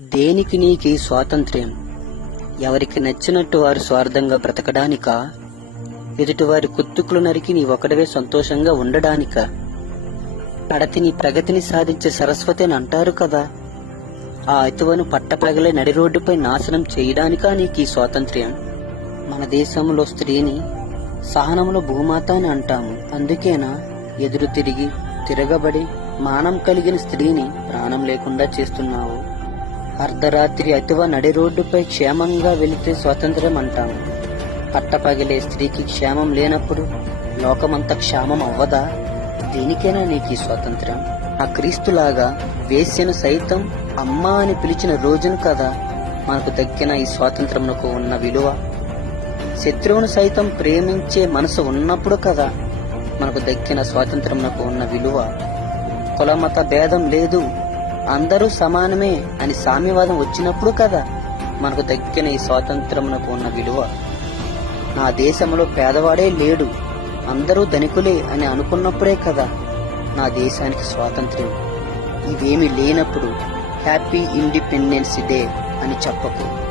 దేనికి నీకి స్వాతంత్ర్యం? ఎవరికి నచ్చినట్టు వారు స్వార్థంగా బ్రతకడానికా? ఎదుటివారి కుత్తుకులు నరికి నీ ఒకడవే సంతోషంగా ఉండడానికా? పడతిని ప్రగతిని సాధించే సరస్వతి అని అంటారు కదా. ఆ అతువను పట్టపగలే నడి రోడ్డుపై నాశనం చేయడానికా నీకు ఈ స్వాతంత్ర్యం? మన దేశంలో స్త్రీని సహనంలో భూమాత అని అంటాము. అందుకేనా? ఎదురు తిరిగి తిరగబడి మానం కలిగిన స్త్రీని ప్రాణం లేకుండా చేస్తున్నావు. అర్ధరాత్రి అతివ నడి రోడ్డుపై క్షేమంగా వెళితే స్వాతంత్ర్యం అంటాము పట్టపగిలే స్త్రీకి క్షేమం లేనప్పుడు లోకమంత క్షేమం అవ్వదా? దీనికేనా నీకు ఈ స్వాతంత్ర్యం. ఆ క్రీస్తులాగా వేశ్యను సైతం అమ్మ అని పిలిచిన రోజును కదా మనకు దక్కిన ఈ స్వాతంత్రమునకు ఉన్న విలువ. శత్రువును సైతం ప్రేమించే మనసు ఉన్నప్పుడు కదా మనకు దక్కిన స్వాతంత్రమునకు ఉన్న విలువ. కులమత భేదం లేదు అందరూ సమానమే అని సామ్యవాదం వచ్చినప్పుడు కదా మనకు దక్కిన ఈ స్వాతంత్రమునకు ఉన్న విలువ. నా దేశంలో పేదవాడే లేడు అందరూ ధనికులే అని అనుకున్నప్పుడే కదా నా దేశానికి స్వాతంత్ర్యం. ఇవేమీ లేనప్పుడు హ్యాపీ ఇండిపెండెన్స్ డే అని చెప్పకు.